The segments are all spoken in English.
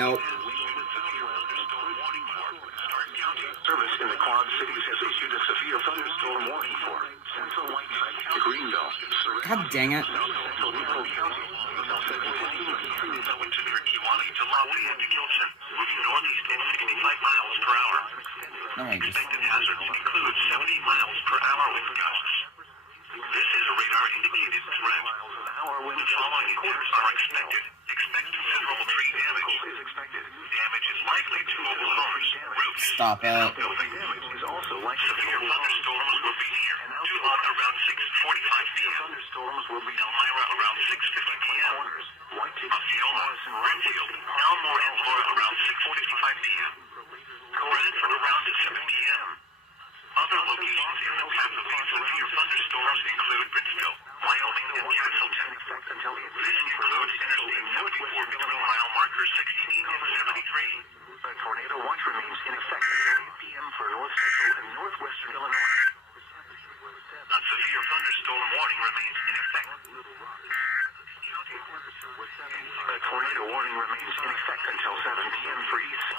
Nope. Service in the Quad Cities has issued a severe thunderstorm warning for Central Whiteside County, Greenville, God dang it. Central Little County, moving northeast at 65 miles per hour. Expected hazards include 70 miles per hour wind gusts. This is a radar-indicated threat. The following events are expected. Expect considerable tree damage. Damage is likely to mobile homes, roofs, Stop it. damage is also likely. Severe thunderstorms will be near Dulon around 6:45 p.m. Thunderstorms will be Elmira around 6:50 p.m. Osceola, Renfield, Elmore, and Flora around 6:55 p.m. Bradford around 7 p.m. Other locations in the path of these severe thunderstorms include Bridgeville, Wyoming, and Castleton. This includes Interstate 74 between mile markers 68 and 73. A tornado watch remains in effect until 8 p.m. for north central and northwestern Illinois. A severe thunderstorm warning remains in effect. A tornado warning remains in effect until 7 p.m. for east.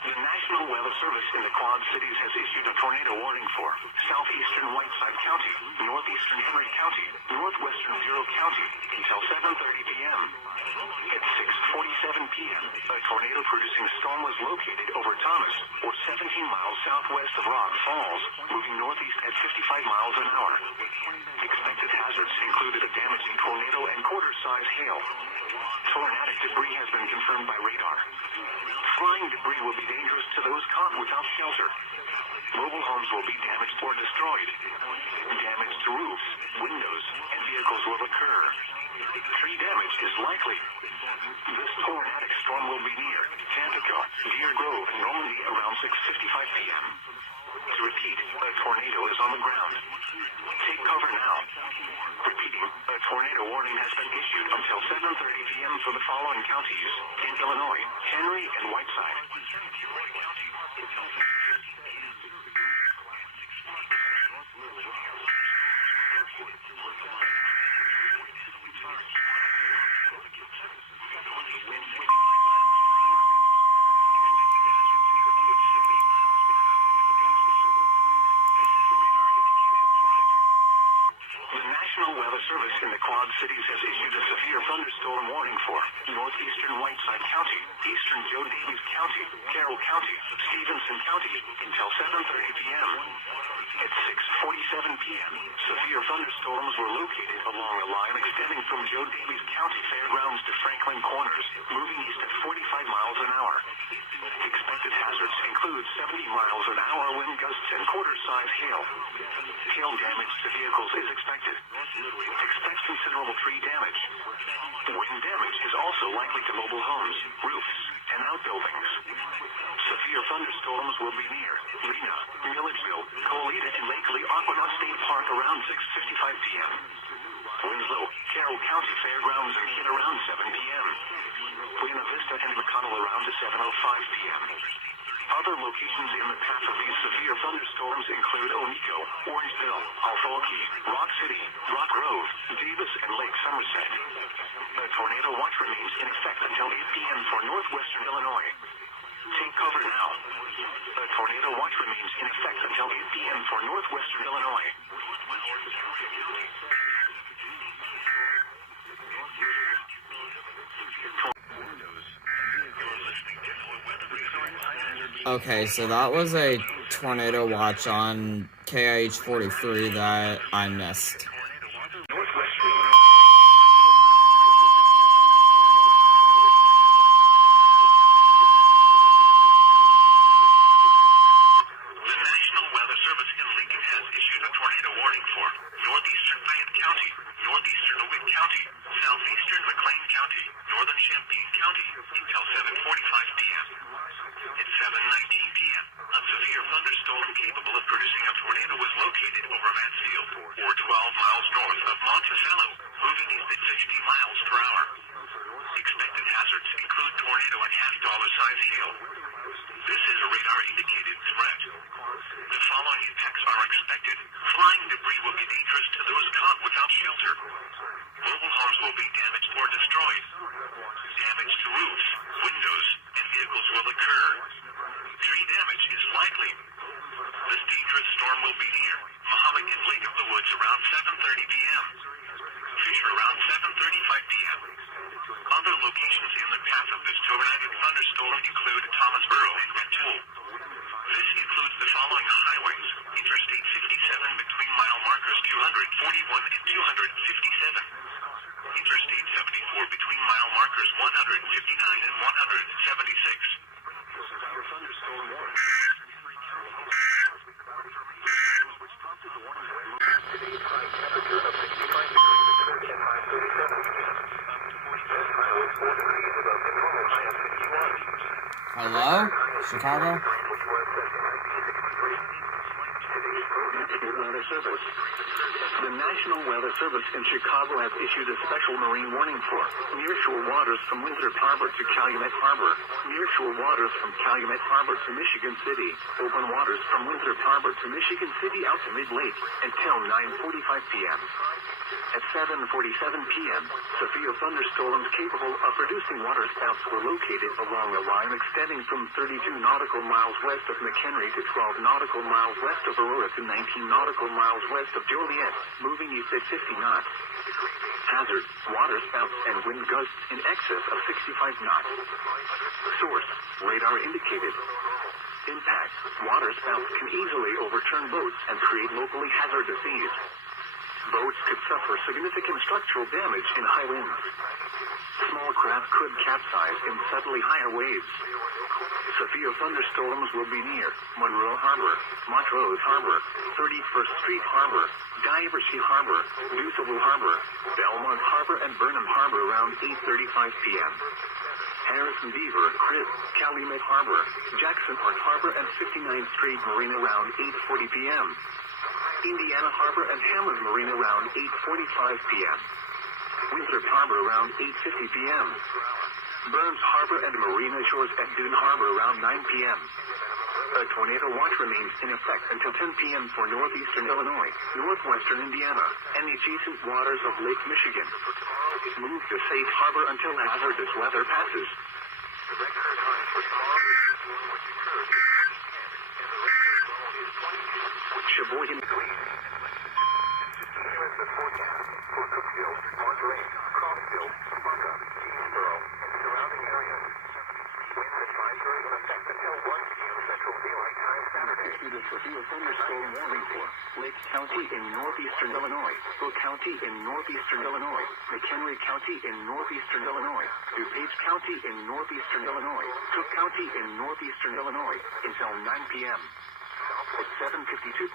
The National Weather Service in the Quad Cities has issued a tornado warning for southeastern Whiteside County, northeastern Henry County, northwestern Bureau County until 7:30 p.m. At 6:47 p.m., a tornado-producing storm was located over Thomas, or 17 miles southwest of Rock Falls, moving northeast at 55 miles an hour. Expected hazards included a damaging tornado and quarter-size hail. Tornadic debris has been confirmed by radar. Flying debris will be dangerous to those caught without shelter. Mobile homes will be damaged or destroyed. Damage to roofs, windows, and vehicles will occur. Tree damage is likely. This tornadic storm will be near Tampico, Deer Grove, and Normandy around 6:55 p.m. To repeat, a tornado is on the ground. Take cover now. Repeating, a tornado warning has been issued until 7:30 p.m. for the following counties in Illinois: Henry and Whiteside. Service in the Quad Cities has issued a severe thunderstorm warning for northeastern Whiteside County, eastern Joe Davies County, Carroll County, Stevenson County until 7:30 p.m. At 6:47 p.m., severe thunderstorms were located along a line extending from Joe Davies County Fairgrounds to Franklin Corners, moving east at 45 miles an hour. Expected hazards include 70 miles an hour wind gusts and quarter-size hail. Hail damage to vehicles is expected. Expect considerable tree damage. Wind damage is also likely to mobile homes, roofs, and outbuildings. Severe thunderstorms will be near Rena, Milledgeville, Colita, and Lakely Aquanaut State Park around 6:55 p.m. Winslow, Carroll County Fairgrounds and hit around 7 p.m. Buena Vista and McConnell around 7:05 p.m. Other locations in the path of these severe thunderstorms include Onico, Orangeville, Alfalki, Rock City, Rock Grove, Davis, and Lake Somerset. A tornado watch remains in effect until 8 p.m. for northwestern Illinois. Take cover now. A tornado watch remains in effect until 8 p.m. for northwestern Illinois. Okay, so that was a tornado watch on KIH 43 that I missed. Until 7:45 p.m. At 7:19 p.m., a severe thunderstorm capable of producing a tornado was located over Mansfield, or 12 miles north of Monticello, moving east at 60 miles per hour. Expected hazards include tornado and half-dollar-size hail. This is a radar-indicated threat. The following impacts are expected. Flying debris will be dangerous to those caught without shelter. Mobile homes will be damaged or destroyed. Damage to roofs, windows, and vehicles will occur. Tree damage is likely. This dangerous storm will be near Mahomet Lake of the Woods around 7:30 p.m. Fisher around 7:35 p.m. Other locations in the path of this tornadic thunderstorm include Thomasboro and Rantoul. This includes the following highways: Interstate 57 between mile markers 241 and 257. Interstate 74 between mile markers 159 and 176. Hello? Chicago? Weather Service. The National Weather Service in Chicago has issued a special marine warning for nearshore waters from Winthrop Harbor to Calumet Harbor, nearshore waters from Calumet Harbor to Michigan City, open waters from Winthrop Harbor to Michigan City out to mid-lake until 9:45 p.m. At 7:47 p.m., severe thunderstorms capable of producing waterspouts were located along a line extending from 32 nautical miles west of McHenry to 12 nautical miles west of Aurora to 19 nautical miles west of Joliet, moving east at 50 knots. Hazard, waterspouts and wind gusts in excess of 65 knots. Source, radar indicated. Impact, waterspouts can easily overturn boats and create locally hazardous seas. Boats could suffer significant structural damage in high winds. Small craft could capsize in suddenly higher waves. Severe thunderstorms will be near Monroe Harbor, Montrose Harbor, 31st Street Harbor, Diversey Harbor, Deuceable Harbor, Belmont Harbor, and Burnham Harbor around 8:35 p.m. Harrison Beaver, Crib, Calumet Harbor, Jackson Park Harbor, and 59th Street Marine around 8:40 p.m. Indiana Harbor and Hammond Marine around 8:45 p.m. Winthrop Harbor around 8:50 p.m. Burns Harbor and Marina Shores at Dune Harbor around 9 p.m. A tornado watch remains in effect until 10 p.m. for northeastern Illinois, northwestern Indiana, and the adjacent waters of Lake Michigan. Move to safe harbor until hazardous weather passes. Sheboygan. For Cookville, Monterey, Crossville, Bucca, Keensboro, and surrounding areas. Wind advisory in effect until 1 p.m. Central Daylight Time Saturday. Issued a severe thunderstorm warning for Lake County in northeastern Illinois, Cook County in northeastern Illinois, McHenry County in northeastern Illinois, DuPage County in northeastern Illinois, Cook County in northeastern Illinois until 9 p.m. At 7:52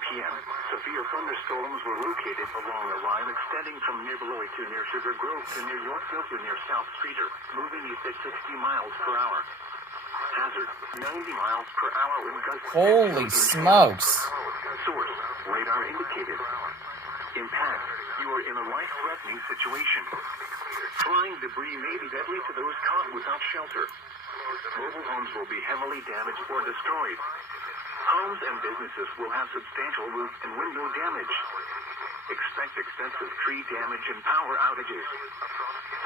p.m., severe thunderstorms were located along a line extending from near Beloit to near Sugar Grove to near Yorkville to near South Streeter, moving east at 60 miles per hour. Hazard, 90 miles per hour wind gusts. Holy smokes. Source, radar indicated. Impact, you are in a life-threatening situation. Flying debris may be deadly to those caught without shelter. Mobile homes will be heavily damaged or destroyed. Homes and businesses will have substantial roof and window damage. Expect extensive tree damage and power outages.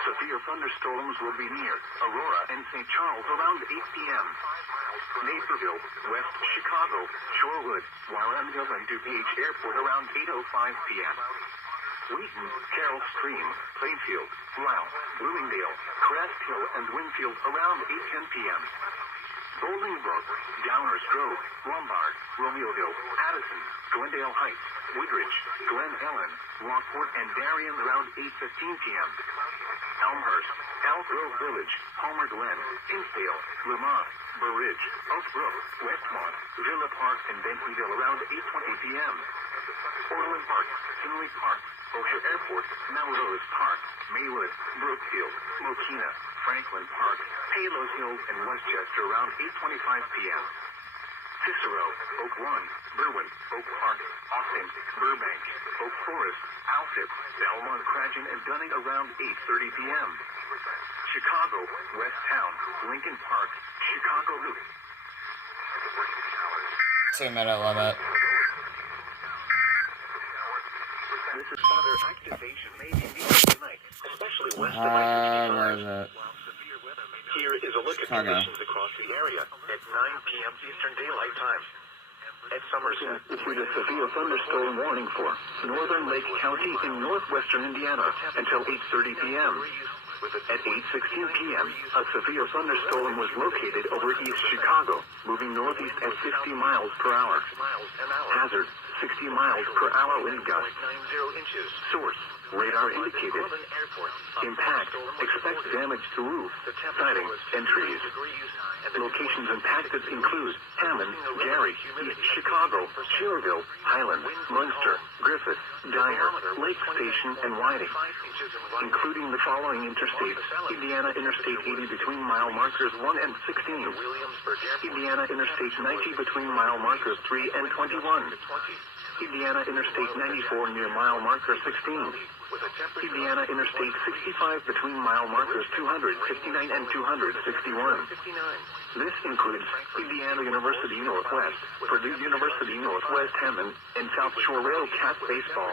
Severe thunderstorms will be near Aurora and St. Charles around 8 p.m. Naperville, West Chicago, Shorewood, Warrenville, and DuPage Airport around 8:05 p.m. Wheaton, Carroll Stream, Plainfield, Blount, Bloomingdale, Crest Hill, and Winfield around 8:10 p.m. Bolingbrook, Downers Grove, Lombard, Romeoville, Addison, Glendale Heights, Woodridge, Glen Ellen, Lockport, and Darien around 8:15 p.m. Elmhurst, Elk Grove Village, Homer Glen, Hinsdale, Lamont, Burr Ridge, Oak Brook, Westmont, Villa Park, and Bentonville around 8:20 p.m. Orland Park, Tinley Park, O'Hare Airport, Melrose Park, Maywood, Brookfield, Mokina, Franklin Park, Palos Hills, and Westchester around 8:25 p.m. Cicero, Oak Run, Berwyn, Oak Park, Austin, Burbank, Oak Forest, Alsip, Belmont, Cragen, and Dunning around 8:30 p.m. Chicago, West Town, Lincoln Park, Chicago Loop. 2-minute limit. This is further activation made in the tonight, especially west of Where is it? Here is a look Chicago. at conditions across the area at 9 p.m. Eastern Daylight Time. At Somerset, issued a severe thunderstorm warning for northern Lake County in northwestern Indiana until 8:30 p.m. At 8:16 p.m., a severe thunderstorm was located over East Chicago, moving northeast at 50 miles per hour. Hazard, 60 miles per hour wind gusts. Source, radar indicated. Impact, expect damage to roof, siding, and trees. Locations impacted include Hammond, Gary, East Chicago, Cherville, Highland, Munster, Griffith, Dyer, Lake Station, and Whiting. Including the following interstates: Indiana Interstate 80 between mile markers 1 and 16. Indiana Interstate 90 between mile markers 3 and 21. Indiana Interstate 94 near mile marker 16. Indiana Interstate 65 between mile markers 259 and 261. This includes Indiana University Northwest, Purdue University Northwest Hammond, and South Shore Rail Cat Baseball.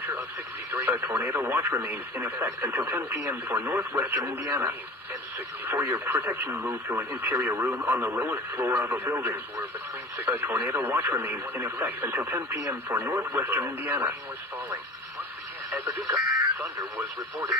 A tornado watch remains in effect until 10 p.m. for northwestern Indiana. For your protection, move to an interior room on the lowest floor of a building. A tornado watch remains in effect until 10 p.m. for northwestern Indiana. At Paducah, thunder was reported.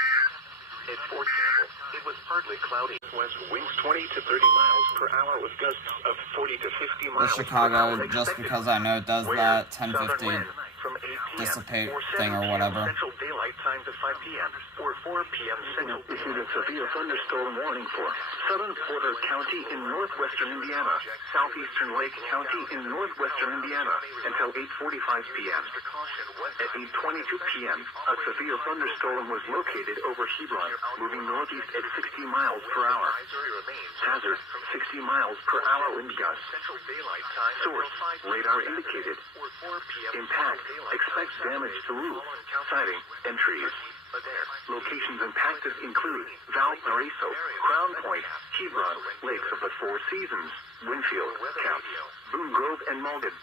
At Fort Campbell, it was partly cloudy. West winds 20 to 30 miles per hour with gusts of 40 to 50 miles With Chicago, per hour just expected. because I know it does that 10:50 From 8 p.m. dissipate or 7 thing or p.m. whatever. Central Daylight Time to 5 p.m. or 4 p.m. Central. Issued a severe thunderstorm warning for Southern Porter County in northwestern Indiana, southeastern Lake County in northwestern Indiana until 8:45 p.m. At 8:22 p.m., a severe thunderstorm was located over Hebron, moving northeast at 60 miles per hour. Hazard, 60 miles per hour wind gusts. Source, radar indicated. Impact, expect damage to roof, siding, and trees. Locations impacted include Valparaiso, Crown Point, Hebron, Lakes of the Four Seasons, Winfield, Caps, Boone Grove, and Malden.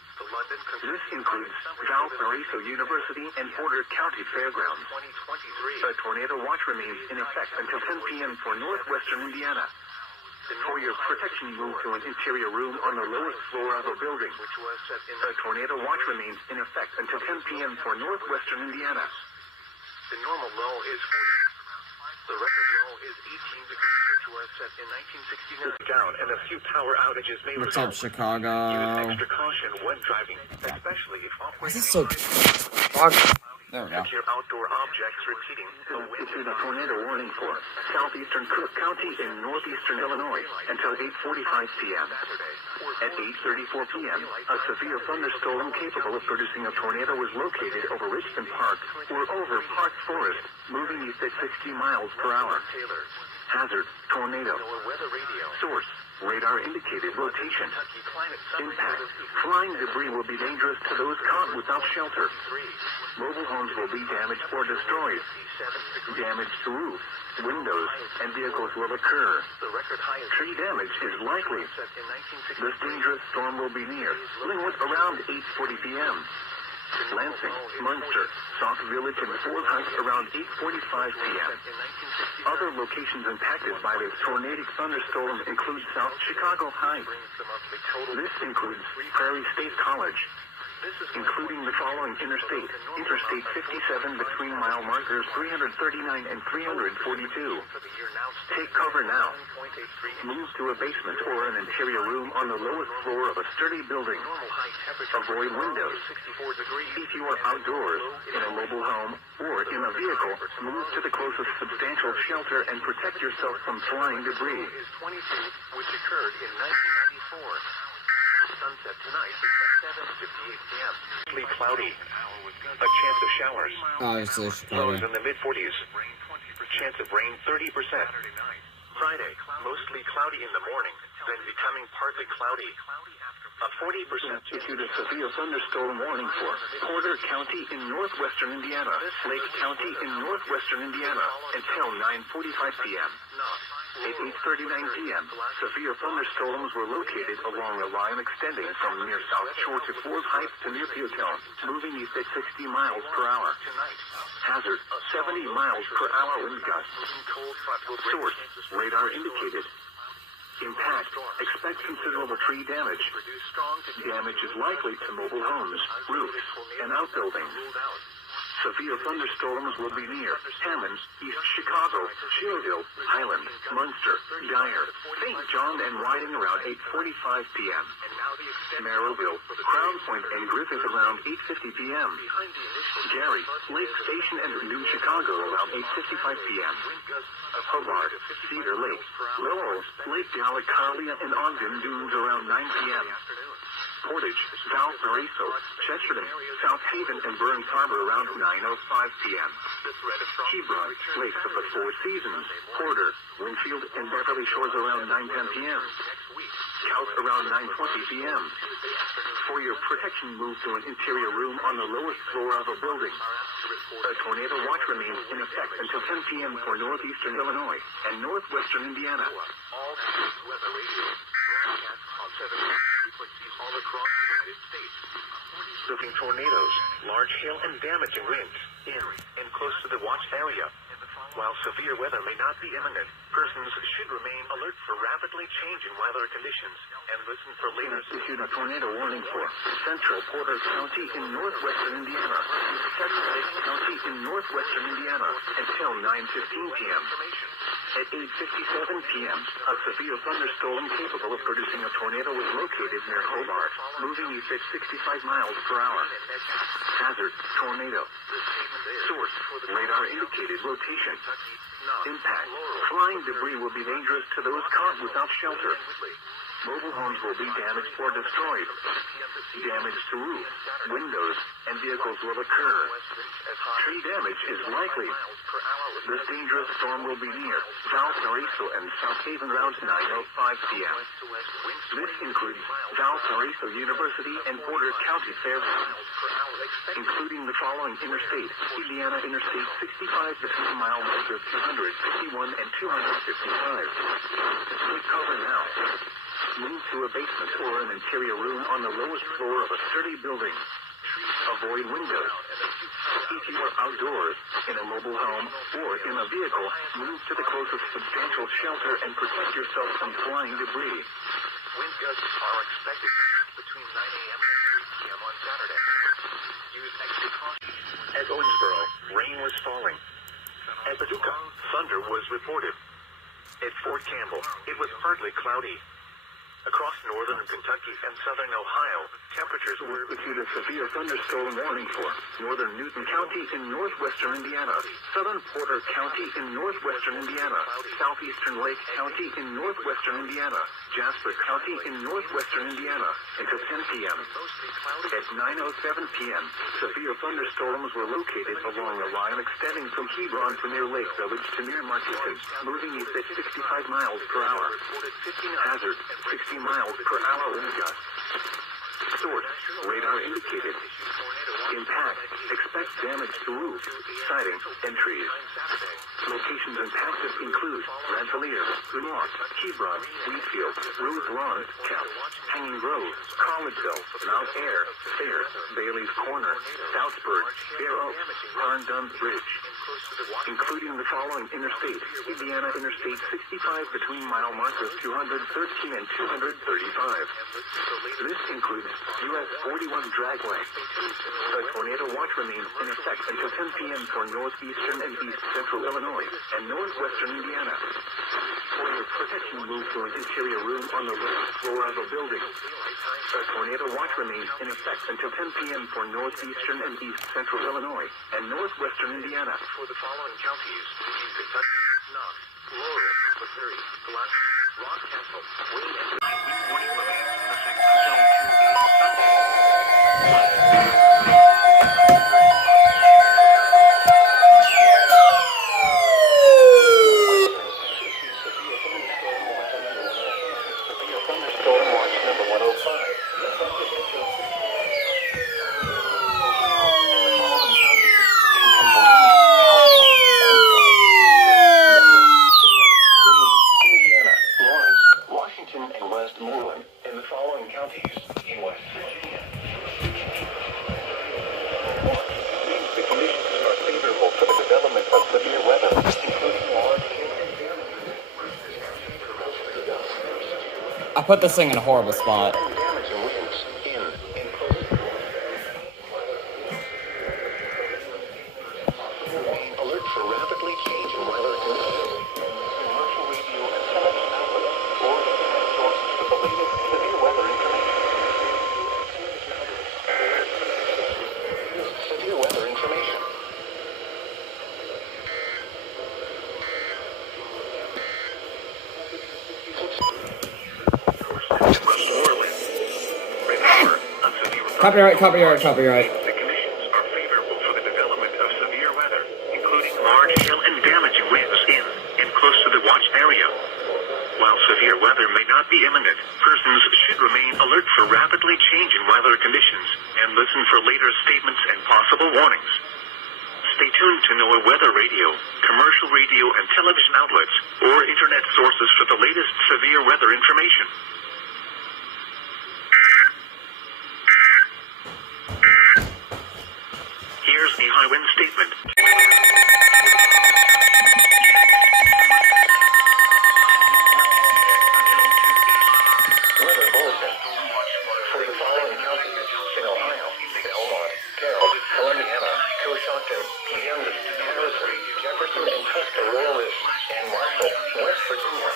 This includes Valparaiso University and Porter County Fairgrounds. A tornado watch remains in effect until 10 p.m. for northwestern Indiana. For your protection, move to an interior room on the lowest floor of a building. A tornado watch remains in effect until 10 p.m. for northwestern Indiana. The normal low is 40. The record low is 18 degrees, which was set in 1969. Down, and a few power outages may What's up, result. Chicago? Use extra caution when driving, especially if This operating. is so. Fuck. There we go. Secure outdoor objects repeating. The wind is a tornado warning for southeastern Cook County in northeastern Illinois until 8:45 p.m. At 8:34 p.m., a severe thunderstorm capable of producing a tornado was located over Richmond Park or over Park Forest, moving east at 60 miles per hour. Hazard, tornado. Source, radar indicated rotation. Impact, flying debris will be dangerous to those caught without shelter. Mobile homes will be damaged or destroyed. Damage to roofs, windows, and vehicles will occur. Tree damage is likely. This dangerous storm will be near Linwood around 8:40 p.m. Lansing, Munster, Sauk Village, and Fort Hunt around 8:45 p.m. Other locations impacted by this tornadic thunderstorm include South Chicago Heights. This includes Prairie State College, including the following interstate: Interstate 57 between mile markers 339 and 342. Take cover now. Move to a basement or an interior room on the lowest floor of a sturdy building. Avoid windows. If you are outdoors, in a mobile home, or in a vehicle, move to the closest substantial shelter and protect yourself from flying debris. Which occurred in 1994. Sunset tonight is at 7:58 p.m. Mostly cloudy. A chance of showers. Obviously, Chicago. Lows in the mid-40s. Chance of rain 30%. Friday, mostly cloudy in the morning, then becoming partly cloudy. A 40% issued a severe thunderstorm warning for Porter County in northwestern Indiana, Lake County in northwestern Indiana, until 9:45 p.m. At 8:39 p.m., severe thunderstorms were located along a line extending from near South Shore to Fort Heights to near Pewtown, moving east at 60 miles per hour. Hazard, 70 miles per hour wind gusts. Source, radar indicated. Impact, expect considerable tree damage. Damage is likely to mobile homes, roofs, and outbuildings. Severe thunderstorms will be near Hammond, East Chicago, Schererville, Highland, Munster, Dyer, St. John, and Whiting around 8:45 p.m. Merrillville, Crown Point, and Griffith around 8:50 p.m. Gary, Lake Station, and New Chicago around 8:55 p.m. Hobart, Cedar Lake, Lowell, Lake Delacarlia, and Ogden Dunes around 9 p.m. Portage, Valparaiso, Chesterton, South Haven, and Burns Harbor around 9:05 p.m. Hebron, Lakes of the Four Seasons, Porter, Winfield, and Beverly Shores around 9:10 p.m. Cout around 9:20 p.m. For your protection, move to an interior room on the lowest floor of a building. A tornado watch remains in effect until 10 p.m. for northeastern Illinois and northwestern Indiana. All weather radio broadcasts on 7 frequencies all across the United States. Looking tornadoes, large hail, and damaging winds in and close to the watch area. While severe weather may not be imminent, persons should remain alert for rapidly changing weather conditions and listen for later. Issued a tornado warning for Central Porter County in northwestern Indiana, Central Lake County in northwestern Indiana until 9:15 p.m. At 8:57 p.m., a severe thunderstorm capable of producing a tornado was located near Hobart, moving east at 65 miles per hour. Hazard, tornado. Source, radar indicated location. Impact, flying debris will be dangerous to those caught without shelter. Mobile homes will be damaged or destroyed. Damage to roofs, windows, and vehicles will occur. Tree damage is likely. This dangerous storm will be near Valparaiso and South Haven around 9:05 p.m. This includes Valparaiso University and Porter County Fairgrounds, including the following interstate: Indiana Interstate 65 between mile markers 251 and 255. Take cover now. Move to a basement or an interior room on the lowest floor of a sturdy building. Avoid windows. If you are outdoors, in a mobile home, or in a vehicle, move to the closest substantial shelter and protect yourself from flying debris. Wind gusts are expected between 9 a.m. and 3 p.m. on Saturday. Use extra caution. At Owensboro, rain was falling. At Paducah, thunder was reported. At Fort Campbell, it was partly cloudy. Across northern Kentucky and southern Ohio, temperatures were issued a severe thunderstorm warning for northern Newton County in northwestern Indiana, southern Porter County in northwestern Indiana, southeastern Lake County in northwestern Indiana, Jasper County in northwestern Indiana, until 10 p.m. At 9:07 p.m., severe thunderstorms were located along a line extending from Hebron to near Lake Village to near Markeaton, moving east at 65 miles per hour. Hazard, 60 miles per hour wind gusts. Source, radar indicated. Impact, expect damage to roofs, siding, and trees. Locations impacted include Rensselaer, Lamont, Hebron, Wheatfield, Rose Lawn, Cap, Hanging Grove, Collegeville, Mount Ayr, Fair, Bailey's Corner, Southburg, Fair Oaks, Arndon Bridge, including the following interstate: Indiana Interstate 65 between mile markers 213 and 235. This includes US 41 Dragway. A tornado watch remains in effect until 10 p.m. for northeastern and east central Illinois and northwestern Indiana. For your protection, move to an interior room on the lowest floor of a building. A tornado watch remains in effect until 10 p.m. for northeastern and east central Illinois and northwestern Indiana. For the following counties: Kentucky, Knox, Laurel, Missouri, Pulaski, Rock Castle, Wayne, and 9-week warning remains in effect until 2 p.m. Sunday. put this thing in a horrible spot. Damaging winds in close. Alert for rapidly changing weather conditions. Commercial radio and television outlets or internet sources for the latest severe weather information. Severe weather information. Copyright. The conditions are favorable for the development of severe weather, including large hail and damaging winds in and close to the watch area. While severe weather may not be imminent, persons should remain alert for rapidly changing weather conditions and listen for later statements and possible warnings. Stay tuned to NOAA weather radio, commercial radio and television outlets, or internet sources for the latest severe weather information. Here's a high wind statement. Weather bulletin. For the following counties in Ohio, Belmont, Carroll, Columbiana, Coshocton, Kansas, Harrison, Jefferson, and Tuscarora, and Marshall, West Virginia.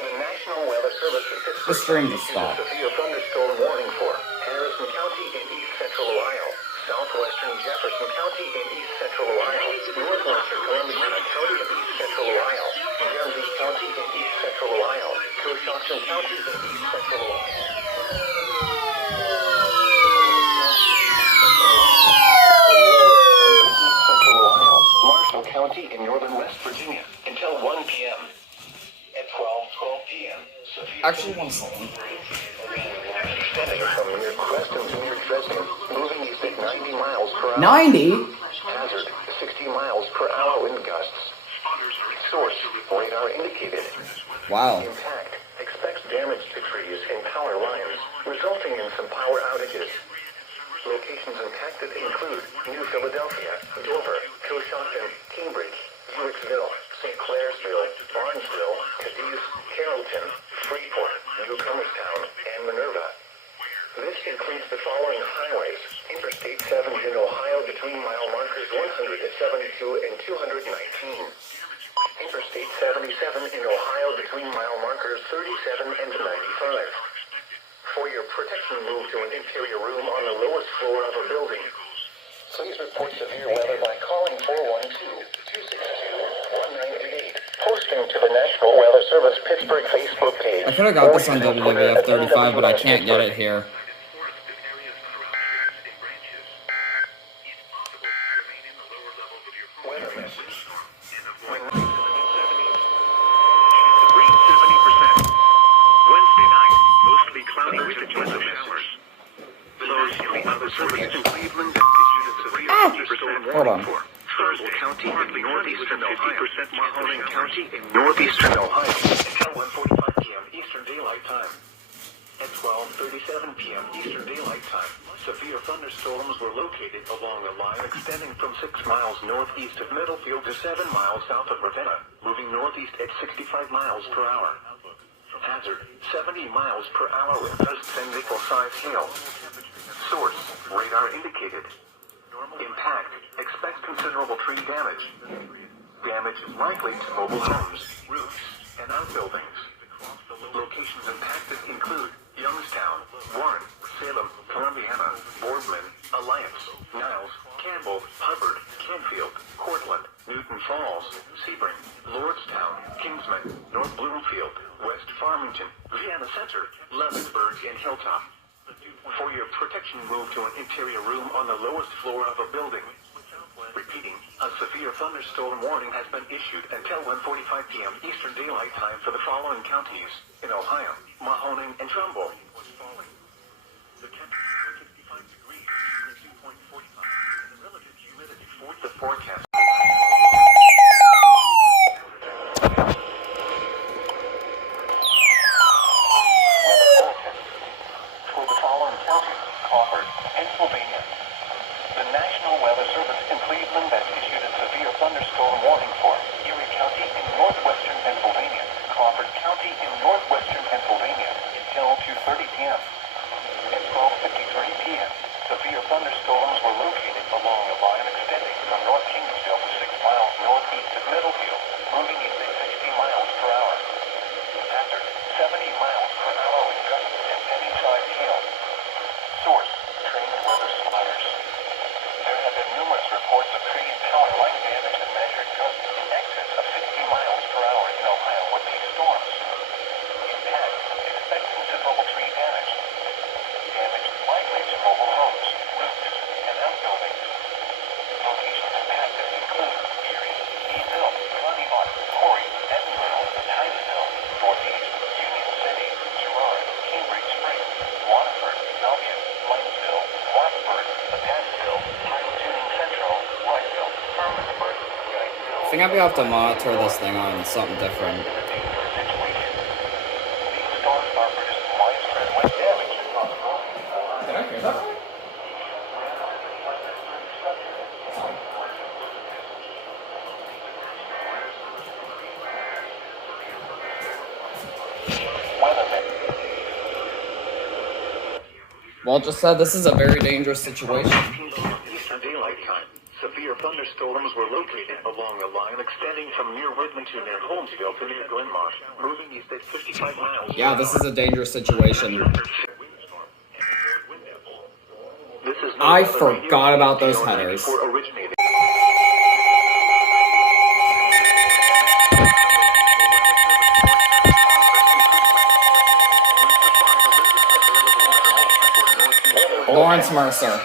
The National Weather Service in Pittsburgh The stream just issued a stopped. severe thunderstorm warning for Harrison County in east central Ohio, southwestern Jefferson County in east central Ohio, northwestern Columbiana County in east central Ohio, Guernsey County in east central Ohio, Coshocton County in east central Ohio. Marshall County in northern West Virginia until 1 p.m. At 12 p.m. Actually, 1 second. Extending from near Creston to near Dresden, moving east at 90 miles per hour. 90? Hazard, 60 miles per hour wind gusts. Source, radar indicated. Wow. Impact, expects damage to trees and power lines, resulting in some power outages. Locations impacted include New Philadelphia, Dover, Coshocton, Cambridge, Buicksville, St. Clairsville, Barnesville, Cadiz, Carrollton, Freeport, Newcomerstown, and Minerva. This includes the following highways: Interstate 7 in Ohio between mile markers 172 and 219. Interstate 77 in Ohio between mile markers 37 and 95. For your protection, move to an interior room on the lowest floor of a building. Please report severe weather by calling 412-262-1988. Posting to the National Weather Service Pittsburgh Facebook page. I could have got this on WWF 35, but I can't get it here. Weather message. Wednesday night, mostly cloudy with occasional showers. Lows in the other cities in Cleveland issued a severe thunderstorm warning for Thursday County in northeastern Ohio, Mahoning County in northeastern Ohio until 1:45 p.m. Eastern Daylight Time. At 12:37 p.m. Eastern Daylight Time, severe thunderstorms were located along a line extending from 6 miles northeast of Middlefield to 7 miles south of Ravenna, moving northeast at 65 miles per hour. Hazard, 70 miles per hour with gusts and nickel-sized hail. Source, radar indicated. Impact, expect considerable tree damage. Damage is likely to mobile homes, roofs, and outbuildings. Locations impacted include Youngstown, Warren, Salem, Columbiana, Boardman, Alliance, Niles, Campbell, Hubbard, Canfield, Cortland, Newton Falls, Sebring, Lordstown, Kingsman, North Bloomfield, West Farmington, Vienna Center, Leavensburg, and Hilltop. For your protection, move to an interior room on the lowest floor of a building. Repeating, a severe thunderstorm warning has been issued until 1:45 p.m. Eastern Daylight Time for the following counties in Ohio, Mahoning, and Trumbull. The temperature is 65 degrees, humidity 2.45, and the relative humidity 40. The forecast. For the following counties, Crawford, Pennsylvania. The National Weather Service in Cleveland has issued a severe thunderstorm warning for Erie County in northwestern Pennsylvania, Crawford County in northwestern Pennsylvania, think I'm gonna have to monitor this thing on something different. Did I hear that? Walt just said this is a very dangerous situation. Eastern Daylight Time. Severe thunderstorms were located along the line extending from near Redmondton near Holmesville to near Glenmont, moving east at 55 miles. Yeah, this is a dangerous situation. I forgot about those headers. Lawrence Mercer.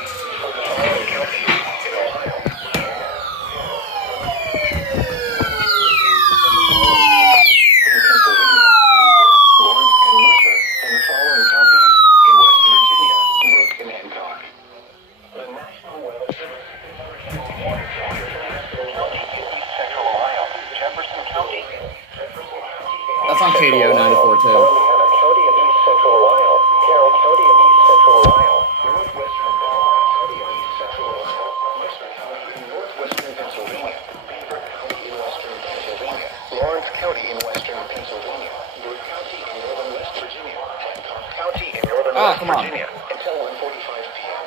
That's on KDO 94.2. Oh, come on. Until 1:45 p.m.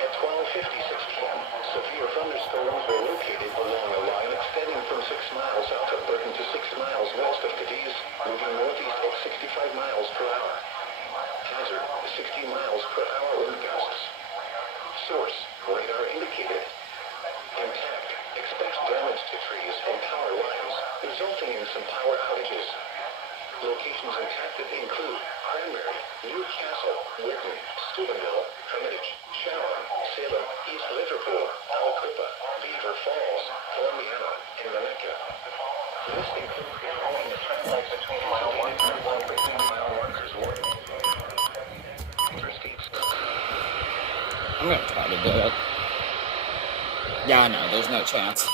At 12:56 p.m., severe thunderstorms were located along a line extending from 6 miles south of Burton to 6 miles west of Cadiz, moving northeast at 65 miles per hour. Hazard, 60 miles per hour wind gusts. Source, radar indicated. Impact, expects damage to trees and power lines, resulting in some power outages. Locations impacted include Cranberry, Newcastle, Whitney, Steubenville, Hermitage, Sharon, Salem, East Liverpool, Aliquippa, Beaver Falls, Columbiana, and Winnetka. This includes the following traffic between mile 1 and 1 between mile markers warning. I'm gonna try to do it. Yeah, I know, there's no chance.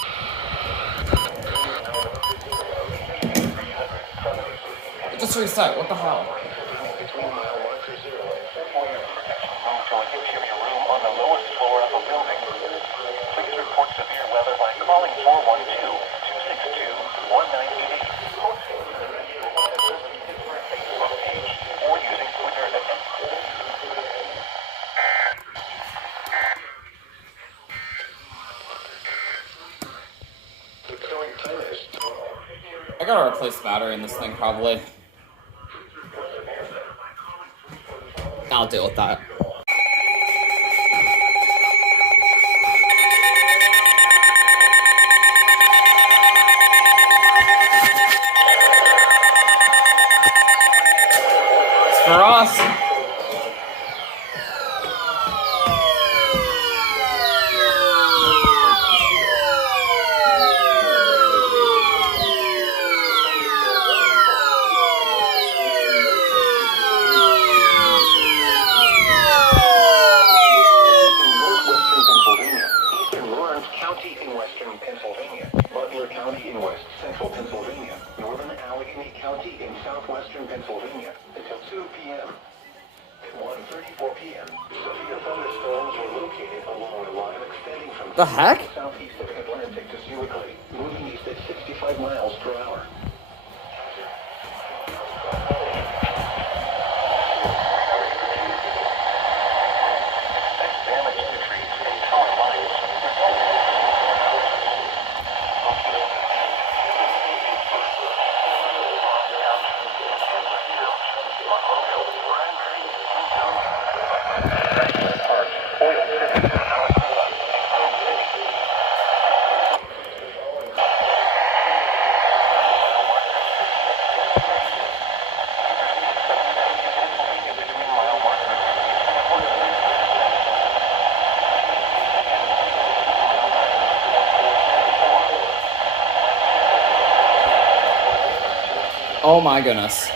It just reset, what the hell? Between mile marker 0 and 4. Move to an interior room on the lowest floor of a building. Please report severe weather by calling 412-262-1988. Or using Twitter at the current time is... I gotta replace the battery in this thing, probably. I'll deal with that. It's for us. Pennsylvania until 2 p.m. At 1:34 p.m., severe thunderstorms were located along a line extending from The heck? southeast of Atlantic to Sewickley, moving east at 65 miles per hour. Damage to trees and power lines. Oh my goodness.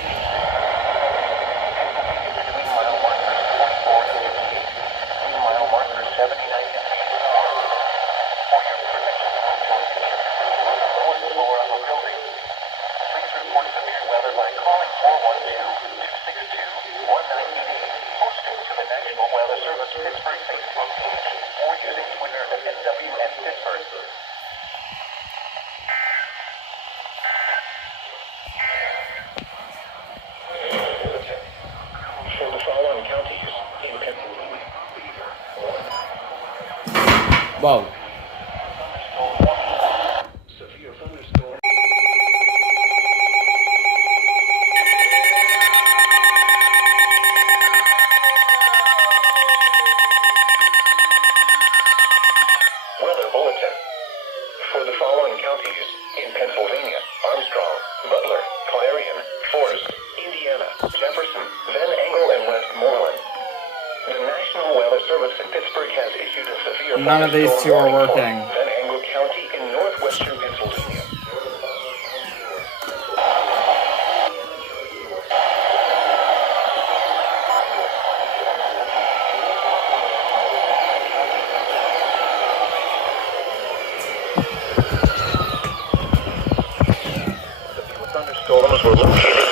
Whoa. Severe thunderstorm. Weather bulletin. For the following counties in Pennsylvania: Armstrong, Butler, Clarion, Forest, Indiana, Jefferson, Van Angle, and Westmoreland. The National Weather Service in Pittsburgh has issued a severe None of these two are warning for working. Van Angle County in northwestern Pennsylvania. Thunderstorms were located.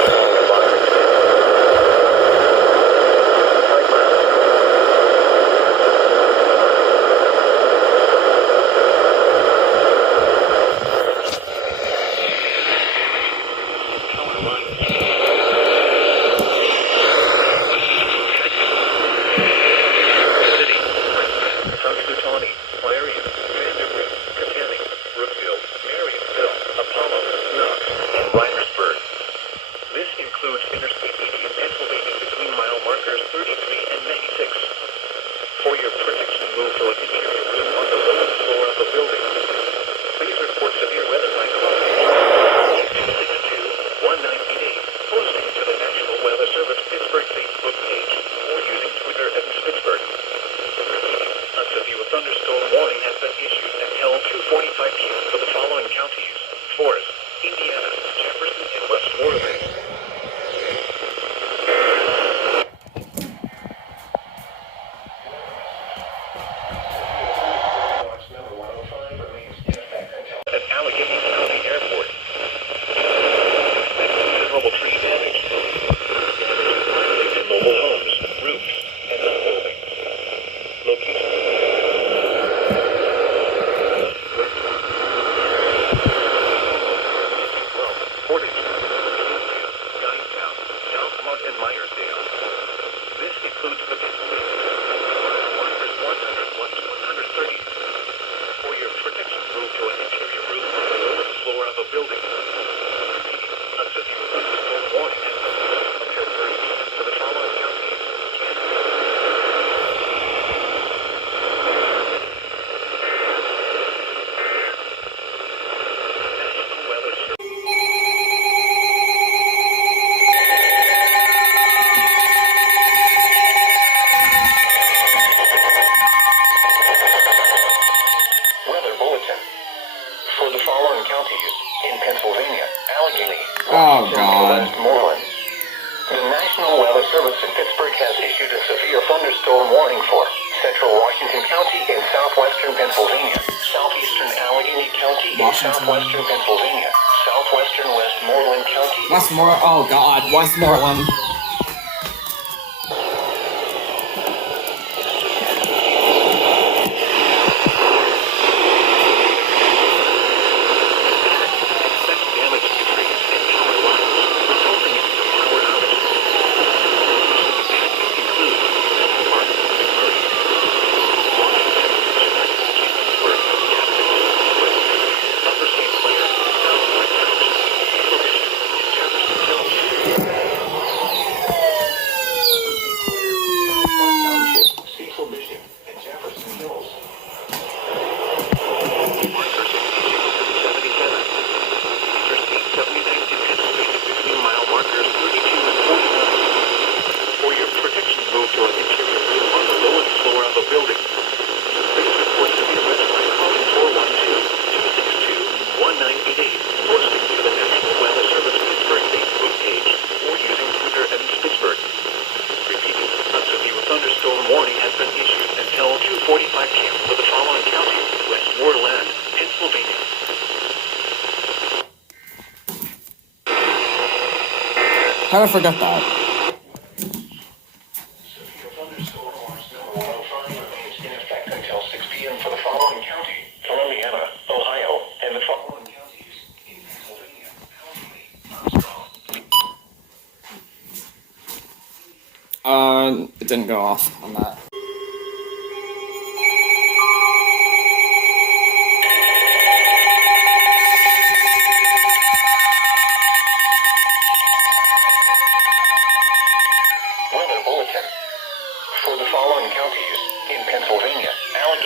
Oh, God. Westmoreland. The National Weather Service in Pittsburgh has issued a severe thunderstorm warning for central Washington County in southwestern Pennsylvania, southeastern Allegheny County in southwestern Pennsylvania, southwestern Westmoreland County. Oh, God. Westmoreland. How did I forget that? Until 6 p.m. for the following county: Columbiana, Ohio, and the following counties in Pennsylvania: It didn't go off on that.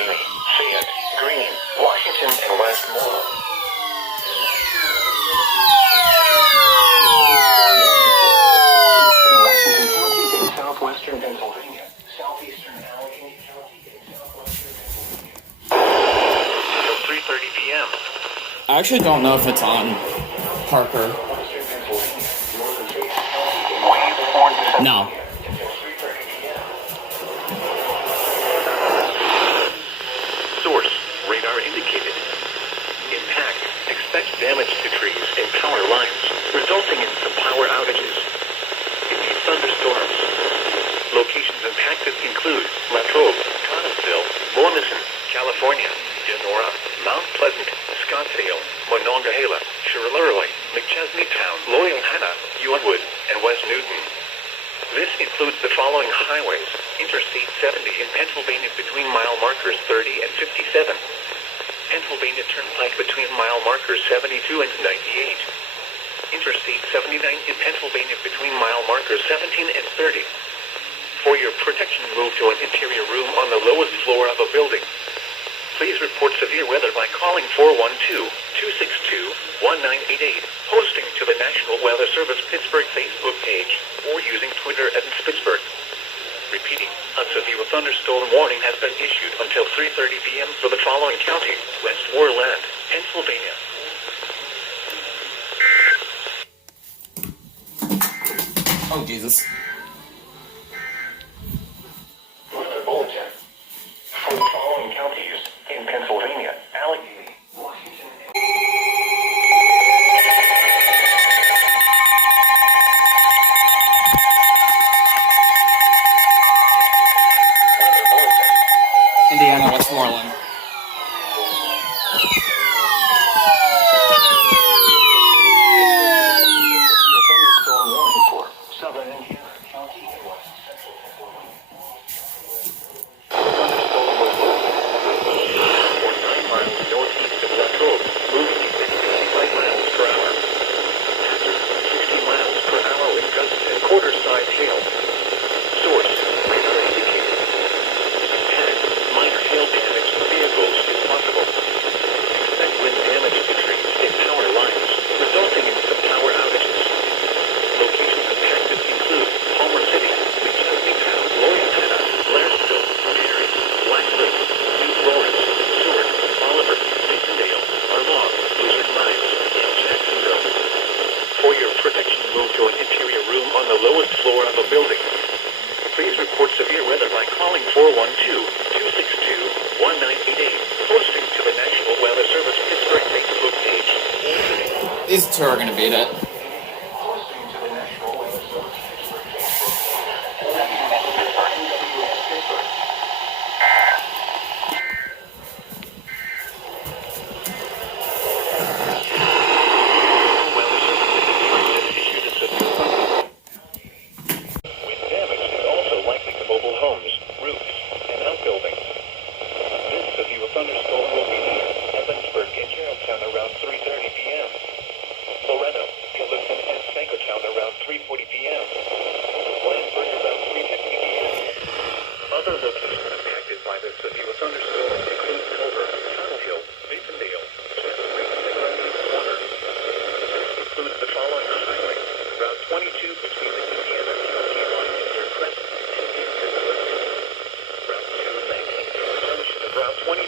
Disney, Fayette, Greene, Washington, and Westmoreland. Washington County in southwestern Pennsylvania, southeastern Allegheny County in southwestern Pennsylvania. Until 3:30 p.m. I actually don't know if it's on Parker. Western Pennsylvania, northern Chase County in Waynesborn, No. until 3:30 p.m. Source, radar indicated. Impact, expect damage to trees and power lines, resulting in some power outages. In these thunderstorms, locations impacted include Latrobe, Cottonville, Mormison, California, Denora, Mount Pleasant, Scottsdale, Monongahela, Charleroi, McChesney Town, Loyal Hanna, Youngwood, and West Newton. This includes the following highways: Interstate 70 in Pennsylvania between mile markers 30 and 57. Pennsylvania Turnpike between mile markers 72 and 98. Interstate 79 in Pennsylvania between mile markers 17 and 30. For your protection, move to an interior room on the lowest floor of a building. Please report severe weather by calling 412-262-1988, posting to the National Weather Service Pittsburgh Facebook page, or using Twitter at Pittsburgh. Repeating, a severe thunderstorm warning has been issued until 3:30 p.m. for the following county: Westmoreland, Pennsylvania. Oh, Jesus. Weather bulletin. For the following counties in Pennsylvania, Allegheny, Washington, and weather bulletin. Indiana, Westmoreland. Thunderstorm warning for southern Indiana County and west central Pennsylvania. Thunderstorm was located 9 miles northeast of Latrobe, moving at 65 miles per hour. After 60 miles per hour with gusts and quarter-size hail. Source, radar indicated. Impact, minor hail damage to vehicles if possible. Expect wind damage to trees and power lines, resulting in some power outages. Locations impacted include Palmer City, McChesney Town, Loyal Hanna, Lansville, Derry, Black Lake, New Florence, Seward, Oliver, Masondale, Armonk, Luzerne Mines, and Jacksonville. For your protection, move to an interior room on the lowest floor of a building. Please report severe weather by calling 412-262-1988, posting to the National Weather Service Pittsburgh Facebook page. These two are gonna beat it. posting to the National Weather Service Pittsburgh Facebook page. Weather Service in Pittsburgh has issued a severe thunderstorm. Wind damage is also likely to mobile homes, roofs, and outbuildings. This severe thunderstorm will be near Evansburg and Geraldtown around 3:30 p.m. Loretto, Gilligan, and Sankertown around 3:40 p.m. Blandford around 3:50 p.m. Other locations impacted by the severe thunderstorm include Culver, Cottle Hill, Masondale, Chesapeake, and Redwood Corner. This includes the following highways: Route 22 between the Indiana County line near Crescent and East Route 219 to the junction of Route 22